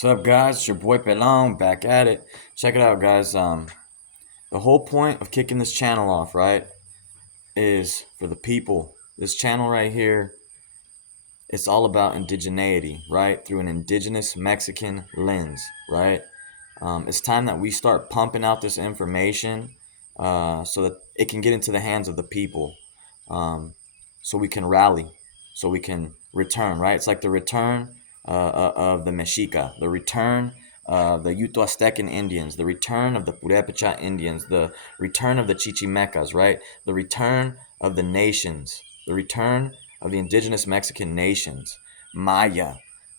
What's up, guys? It's your boy Pelon back at it. Check it out, guys. The whole point of kicking this channel off, right, is for the people. This channel right here, it's all about indigeneity, right, through an indigenous Mexican lens, right. It's time that we start pumping out this information so that it can get into the hands of the people, so we can rally, so we can return, right? It's like the return of the Mexica, the return of the Uto Aztecan Indians, the return of the Purepecha Indians, the return of the Chichimecas, right? The return of the nations, the return of the indigenous Mexican nations, Maya,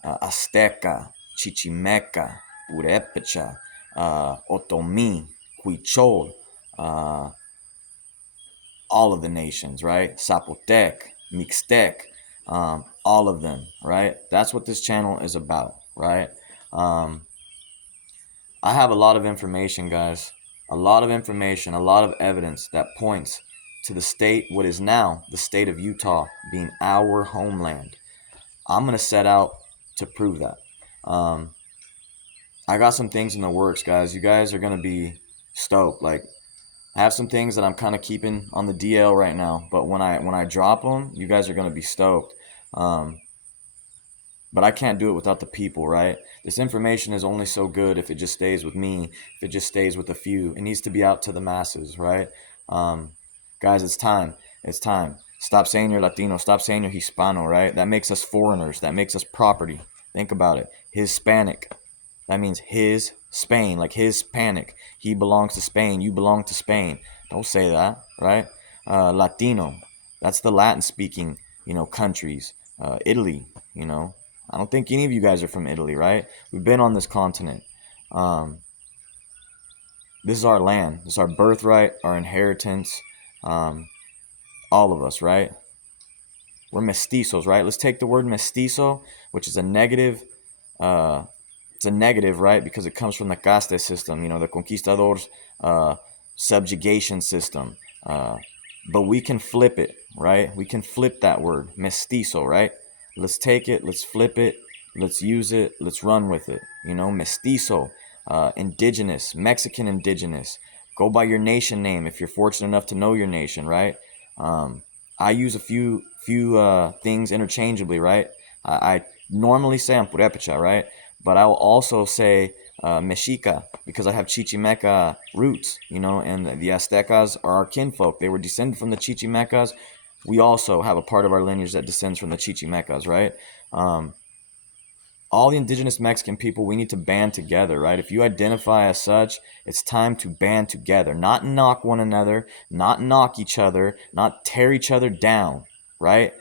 Azteca, Chichimeca, Purepecha, Otomi, Huichol, uh, all of the nations, right? Zapotec, Mixtec, all of them, right? That's what this channel is about, right? I have a lot of information, guys. A lot of information, a lot of evidence that points to the state, what is now the state of Utah being our homeland. I'm going to set out to prove that. I got some things in the works, guys. You guys are going to be stoked. Like, I have some things that I'm kind of keeping on the DL right now, but when I drop them, you guys are going to be stoked. But I can't do it without the people, right? This information is only so good if it just stays with me, if it just stays with a few. It needs to be out to the masses, right? Guys, it's time. It's time. Stop saying you're Latino. Stop saying you're Hispano, right? That makes us foreigners. That makes us property. Think about it. Hispanic. That means his Spain, like Hispanic. He belongs to Spain. You belong to Spain. Don't say that, right? Latino. That's the Latin-speaking, countries. Italy, I don't think any of you guys are from Italy, right? We've been on this continent. This is our land. This is our birthright, our inheritance. All of us, right? We're mestizos, right? Let's take the word mestizo, which is a negative. It's a negative, right? Because it comes from the caste system, the conquistadors' subjugation system. But we can flip it, right? We can flip that word, mestizo, right? Let's take it, let's flip it, let's use it, let's run with it. Mestizo, indigenous, Mexican indigenous. Go by your nation name if you're fortunate enough to know your nation, right? I use a few things interchangeably, right? I normally say I'm Purepecha, right? But I will also say Mexica because I have Chichimeca roots, and the Aztecas are our kinfolk. They were descended from the Chichimecas. We also have a part of our lineage that descends from the Chichimecas, right? All the indigenous Mexican people, we need to band together, right? If you identify as such, it's time to band together, not knock one another, not knock each other, not tear each other down, right?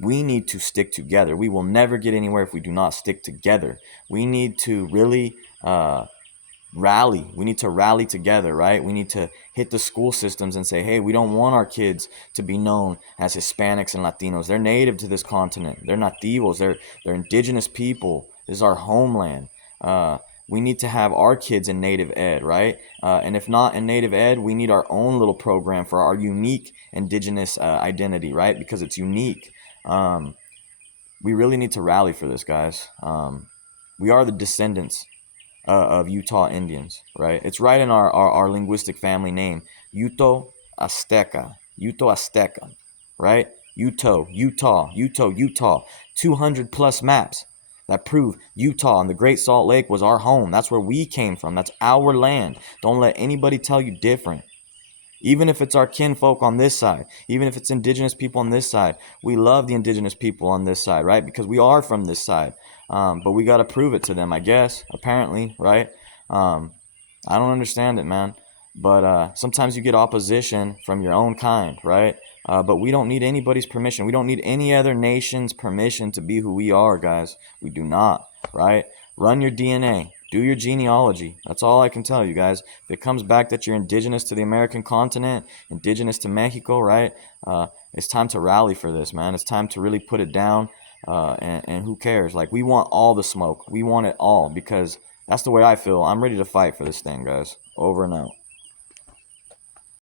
We need to stick together. We will never get anywhere if we do not stick together. We need to really rally. We need to rally together, right? We need to hit the school systems and say, hey, we don't want our kids to be known as Hispanics and Latinos. They're native to this continent. They're nativos. They're indigenous people. This is our homeland. We need to have our kids in native ed, right? And if not in native ed, we need our own little program for our unique indigenous identity, right? Because it's unique. We really need to rally for this, guys. We are the descendants of Utah Indians, right? It's right in our linguistic family name, Uto Azteca, Uto Azteca, right? Utah, 200 plus maps that prove Utah and the Great Salt Lake was our home. That's where we came from. That's our land. Don't let anybody tell you different. Even if it's our kinfolk on this side, even if it's indigenous people on this side, we love the indigenous people on this side, right? Because we are from this side. But we got to prove it to them, I guess, apparently, right? I don't understand it, man. But sometimes you get opposition from your own kind, right? But we don't need anybody's permission. We don't need any other nation's permission to be who we are, guys. We do not, right? Run your DNA. Do your genealogy. That's all I can tell you, guys. If it comes back that you're indigenous to the American continent, indigenous to Mexico, right? It's time to rally for this, man. It's time to really put it down. And who cares? Like, we want all the smoke. We want it all because that's the way I feel. I'm ready to fight for this thing, guys. Over and out.